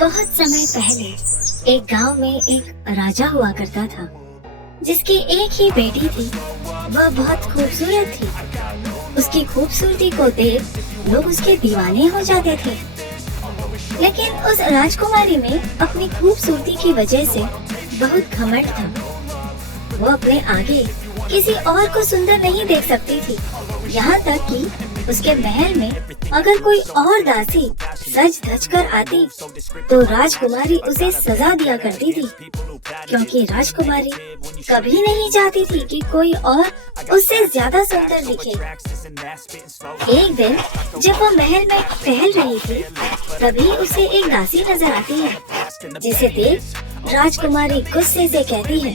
बहुत समय पहले एक गांव में एक राजा हुआ करता था, जिसकी एक ही बेटी थी। वह बहुत खूबसूरत थी। उसकी खूबसूरती को देख लोग उसके दीवाने हो जाते थे। लेकिन उस राजकुमारी में अपनी खूबसूरती की वजह से बहुत घमंड था। वो अपने आगे किसी और को सुंदर नहीं देख सकती थी। यहाँ तक कि उसके महल में अगर कोई और दासी सज धज कर आती तो राजकुमारी उसे सजा दिया करती थी, क्योंकि राजकुमारी कभी नहीं चाहती थी कि कोई और उससे ज्यादा सुंदर दिखे। एक दिन जब वो महल में टहल रही थी, तभी उसे एक दासी नजर आती है, जिसे देख राजकुमारी गुस्से से कहती है,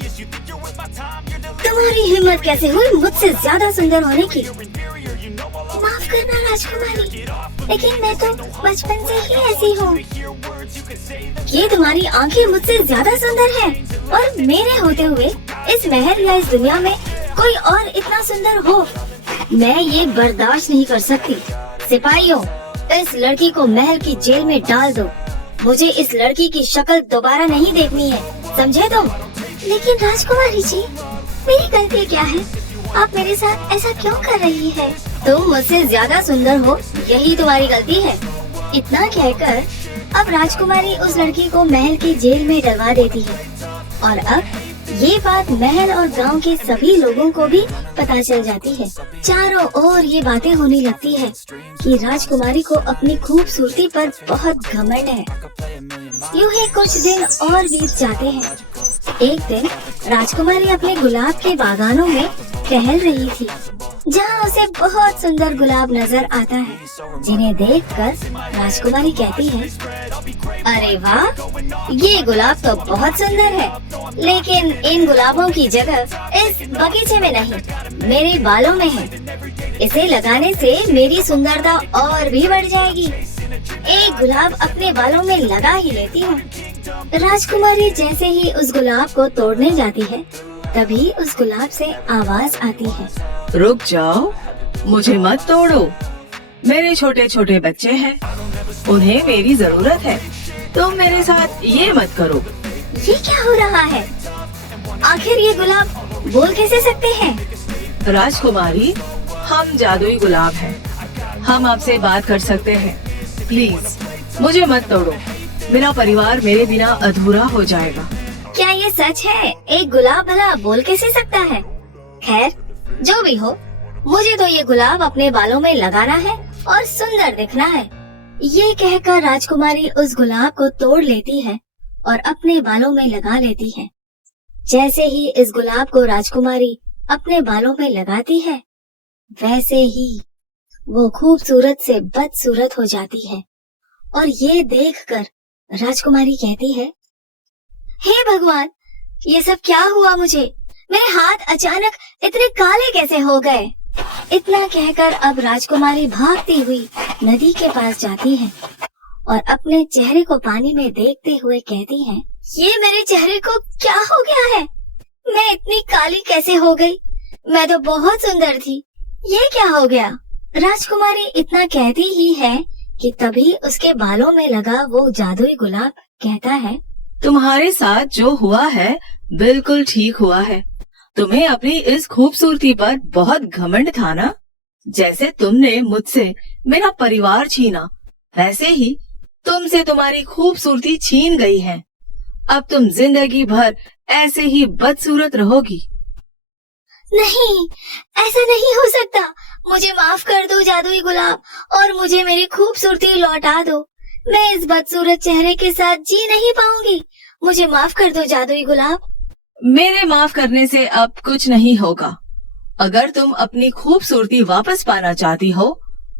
तुम्हारी हिम्मत कैसे हुई मुझसे ज्यादा सुंदर होने की? माफ करना राजकुमारी, लेकिन मैं तो बचपन से ही ऐसी हूँ। ये तुम्हारी आंखें मुझसे ज्यादा सुंदर हैं, और मेरे होते हुए इस महल या इस दुनिया में कोई और इतना सुंदर हो, मैं ये बर्दाश्त नहीं कर सकती। सिपाहियों, इस लड़की को महल की जेल में डाल दो। मुझे इस लड़की की शक्ल दोबारा नहीं देखनी है, समझे तुम? लेकिन राजकुमारी जी, मेरी गलती क्या है? आप मेरे साथ ऐसा क्यों कर रही है? तुम मुझसे ज्यादा सुंदर हो, यही तुम्हारी गलती है। इतना कहकर अब राजकुमारी उस लड़की को महल की जेल में डलवा देती है। और अब ये बात महल और गांव के सभी लोगों को भी पता चल जाती है। चारों ओर ये बातें होने लगती है कि राजकुमारी को अपनी खूबसूरती पर बहुत घमंड है। यूं ही कुछ दिन और बीत जाते हैं। एक दिन राजकुमारी अपने गुलाब के बागानों में टहल रही थी, जहाँ उसे बहुत सुंदर गुलाब नजर आता है, जिन्हें देखकर राजकुमारी कहती है, अरे वाह, ये गुलाब तो बहुत सुंदर है, लेकिन इन गुलाबों की जगह इस बगीचे में नहीं, मेरे बालों में है। इसे लगाने से मेरी सुंदरता और भी बढ़ जाएगी। एक गुलाब अपने बालों में लगा ही लेती हूँ। राजकुमारी जैसे ही उस गुलाब को तोड़ने जाती है, तभी उस गुलाब से आवाज आती है, रुक जाओ, मुझे मत तोड़ो। मेरे छोटे छोटे बच्चे हैं, उन्हें मेरी जरूरत है। तुम मेरे साथ ये मत करो। ये क्या हो रहा है? आखिर ये गुलाब बोल कैसे सकते हैं? राजकुमारी, हम जादुई गुलाब हैं। हम आपसे बात कर सकते हैं। प्लीज मुझे मत तोड़ो। मेरा परिवार मेरे बिना अधूरा हो जाएगा। क्या ये सच है? एक गुलाब भला बोल कैसे सकता है? खैर, जो भी हो, मुझे तो ये गुलाब अपने बालों में लगाना है और सुंदर दिखना है। ये कहकर राजकुमारी उस गुलाब को तोड़ लेती है और अपने बालों में लगा लेती है। जैसे ही इस गुलाब को राजकुमारी अपने बालों में लगाती है, वैसे ही वो खूबसूरत से बदसूरत हो जाती है। और ये देखकर राजकुमारी कहती है, हे भगवान, ये सब क्या हुआ मुझे? मेरे हाथ अचानक इतने काले कैसे हो गए? इतना कहकर अब राजकुमारी भागती हुई नदी के पास जाती है और अपने चेहरे को पानी में देखते हुए कहती है, ये मेरे चेहरे को क्या हो गया है? मैं इतनी काली कैसे हो गई? मैं तो बहुत सुंदर थी, ये क्या हो गया? राजकुमारी इतना कहती ही है कि तभी उसके बालों में लगा वो जादुई गुलाब कहता है, तुम्हारे साथ जो हुआ है बिल्कुल ठीक हुआ है। तुम्हें अपनी इस खूबसूरती पर बहुत घमंड था ना? जैसे तुमने मुझसे मेरा परिवार छीना, वैसे ही तुमसे तुम्हारी खूबसूरती छीन गई है। अब तुम जिंदगी भर ऐसे ही बदसूरत रहोगी। नहीं, ऐसा नहीं हो सकता। मुझे माफ कर दो जादुई गुलाब, और मुझे मेरी खूबसूरती लौटा दो। मैं इस बदसूरत चेहरे के साथ जी नहीं पाऊंगी। मुझे माफ कर दो जादुई गुलाब। मेरे माफ करने से अब कुछ नहीं होगा। अगर तुम अपनी खूबसूरती वापस पाना चाहती हो,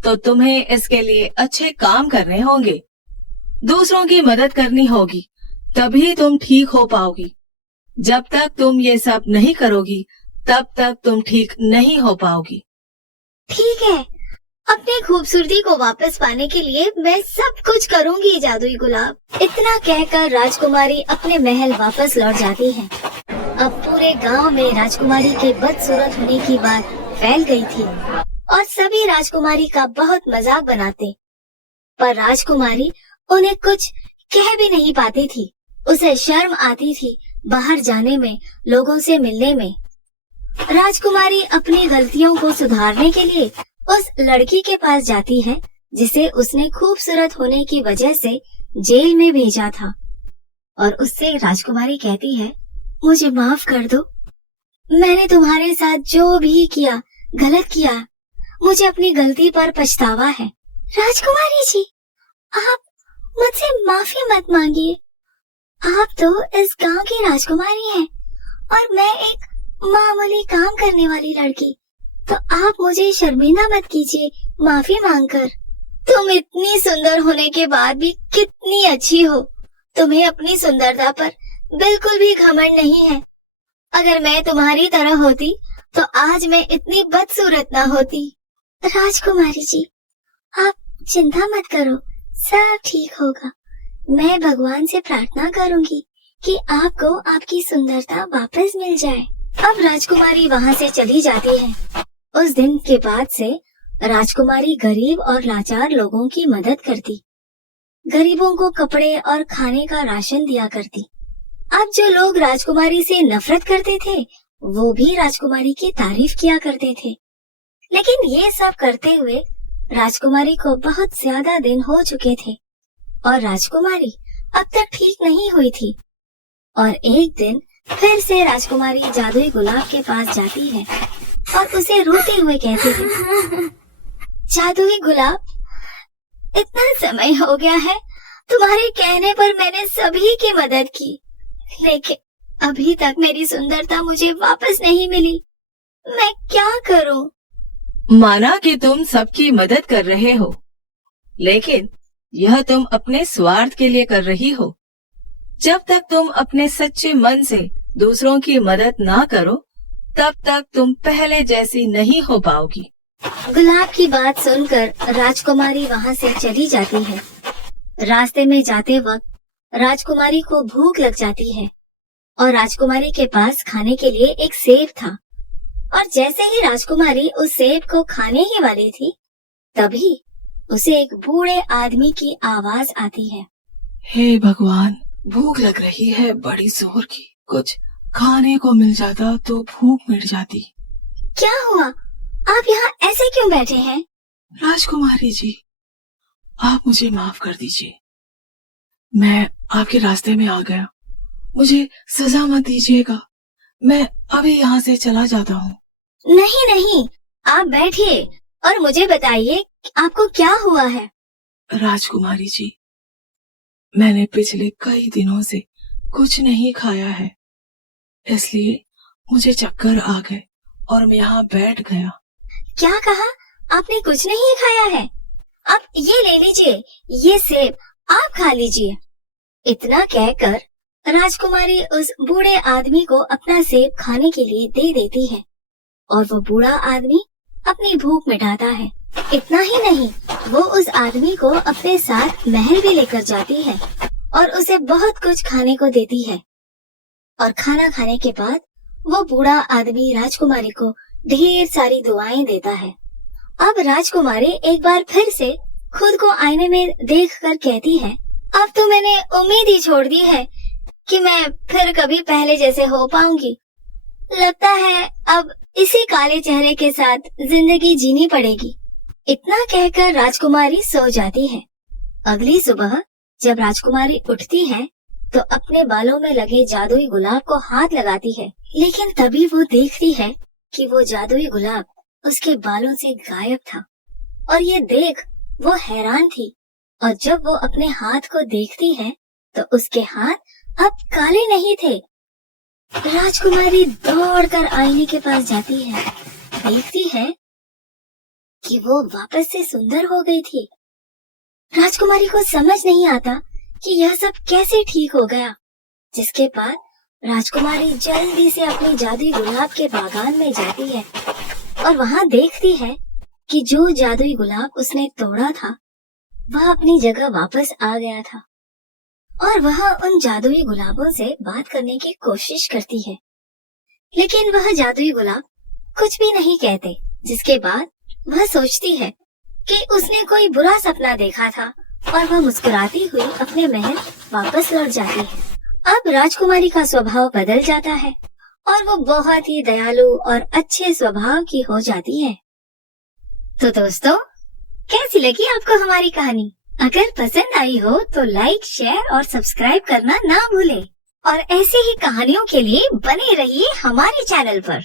तो तुम्हें इसके लिए अच्छे काम करने होंगे, दूसरों की मदद करनी होगी, तभी तुम ठीक हो पाओगी। जब तक तुम ये सब नहीं करोगी, तब तक तुम ठीक नहीं हो पाओगी। ठीक है, अपनी खूबसूरती को वापस पाने के लिए मैं सब कुछ करूंगी जादुई गुलाब। इतना कहकर राजकुमारी अपने महल वापस लौट जाती है। अब पूरे गांव में राजकुमारी के बदसूरत होने की बात फैल गई थी और सभी राजकुमारी का बहुत मजाक बनाते, पर राजकुमारी उन्हें कुछ कह भी नहीं पाती थी। उसे शर्म आती थी बाहर जाने में, लोगों से मिलने में। राजकुमारी अपनी गलतियों को सुधारने के लिए उस लड़की के पास जाती है जिसे उसने खूबसूरत होने की वजह से जेल में भेजा था, और उससे राजकुमारी कहती है, मुझे माफ कर दो। मैंने तुम्हारे साथ जो भी किया गलत किया, मुझे अपनी गलती पर पछतावा है। राजकुमारी जी, आप मुझसे माफी मत मांगिए। आप तो इस गांव की राजकुमारी हैं और मैं एक मामूली काम करने वाली लड़की, तो आप मुझे शर्मिंदा मत कीजिए माफी मांगकर। तुम इतनी सुंदर होने के बाद भी कितनी अच्छी हो। तुम्हें अपनी सुंदरता पर बिल्कुल भी घमंड नहीं है। अगर मैं तुम्हारी तरह होती तो आज मैं इतनी बदसूरत ना होती। राजकुमारी जी, आप चिंता मत करो, सब ठीक होगा। मैं भगवान से प्रार्थना करूंगी कि आपको आपकी सुंदरता वापस मिल जाए। अब राजकुमारी वहाँ से चली जाती है। उस दिन के बाद से राजकुमारी गरीब और लाचार लोगों की मदद करती, गरीबों को कपड़े और खाने का राशन दिया करती। अब जो लोग राजकुमारी से नफरत करते थे वो भी राजकुमारी की तारीफ किया करते थे। लेकिन ये सब करते हुए राजकुमारी को बहुत ज्यादा दिन हो चुके थे और राजकुमारी अब तक ठीक नहीं हुई थी। और एक दिन फिर से राजकुमारी जादुई गुलाब के पास जाती है और उसे रोते हुए कहती है, जादुई गुलाब, इतना समय हो गया है, तुम्हारे कहने पर मैंने सभी की मदद की, लेकिन अभी तक मेरी सुंदरता मुझे वापस नहीं मिली। मैं क्या करूं? माना कि तुम सबकी मदद कर रहे हो, लेकिन यह तुम अपने स्वार्थ के लिए कर रही हो। जब तक तुम अपने सच्चे मन से दूसरों की मदद ना करो, तब तक तुम पहले जैसी नहीं हो पाओगी। गुलाब की बात सुनकर राजकुमारी वहाँ से चली जाती है। रास्ते में जाते वक्त राजकुमारी को भूख लग जाती है और राजकुमारी के पास खाने के लिए एक सेब था, और जैसे ही राजकुमारी उस सेब को खाने ही वाली थी, तभी उसे एक बूढ़े आदमी की आवाज आती है, हे भगवान, भूख लग रही है बड़ी जोर की, कुछ खाने को मिल जाता तो भूख मिट जाती। क्या हुआ? आप यहाँ ऐसे क्यों बैठे हैं? राजकुमारी जी, आप मुझे माफ कर दीजिए। मैं आपके रास्ते में आ गया, मुझे सजा मत दीजिएगा। मैं अभी यहाँ से चला जाता हूँ। नहीं नहीं, आप बैठिए और मुझे बताइए आपको क्या हुआ है। राजकुमारी जी, मैंने पिछले कई दिनों से कुछ नहीं खाया है, इसलिए मुझे चक्कर आ गए और मैं यहाँ बैठ गया। क्या कहा? आपने कुछ नहीं खाया है? अब ये ले लीजिए, ये सेब आप खा लीजिए। इतना कहकर राजकुमारी उस बूढ़े आदमी को अपना सेब खाने के लिए दे देती है और वो बूढ़ा आदमी अपनी भूख मिटाता है। इतना ही नहीं, वो उस आदमी को अपने साथ महल भी लेकर जाती है और उसे बहुत कुछ खाने को देती है। और खाना खाने के बाद वो बूढ़ा आदमी राजकुमारी को ढेर सारी दुआएं देता है। अब राजकुमारी एक बार फिर से खुद को आईने में देखकर कहती है, अब तो मैंने उम्मीद ही छोड़ दी है कि मैं फिर कभी पहले जैसे हो पाऊंगी। लगता है अब इसी काले चेहरे के साथ जिंदगी जीनी पड़ेगी। इतना कहकर राजकुमारी सो जाती है। अगली सुबह जब राजकुमारी उठती है तो अपने बालों में लगे जादुई गुलाब को हाथ लगाती है, लेकिन तभी वो देखती है कि वो जादुई गुलाब उसके बालों से गायब था। और ये देख वो हैरान थी, और जब वो अपने हाथ को देखती है तो उसके हाथ अब काले नहीं थे। राजकुमारी दौड़कर आईने के पास जाती है, देखती है कि वो वापस से सुंदर हो गई थी। राजकुमारी को समझ नहीं आता कि यह सब कैसे ठीक हो गया। जिसके बाद राजकुमारी जल्दी से अपनी जादुई गुलाब के बागान में जाती है और वहाँ देखती है कि जो जादुई गुलाब उसने तोड़ा था वह अपनी जगह वापस आ गया था, और वह उन जादुई गुलाबों से बात करने की कोशिश करती है, लेकिन वह जादुई गुलाब कुछ भी नहीं कहते। जिसके बाद वह सोचती है कि उसने कोई बुरा सपना देखा था और वह मुस्कुराती हुई अपने महल वापस लौट जाती है। अब राजकुमारी का स्वभाव बदल जाता है और वो बहुत ही दयालु और अच्छे स्वभाव की हो जाती है। तो दोस्तों, कैसी लगी आपको हमारी कहानी? अगर पसंद आई हो तो लाइक, शेयर और सब्सक्राइब करना ना भूलें और ऐसी ही कहानियों के लिए बने रहिए हमारे चैनल पर।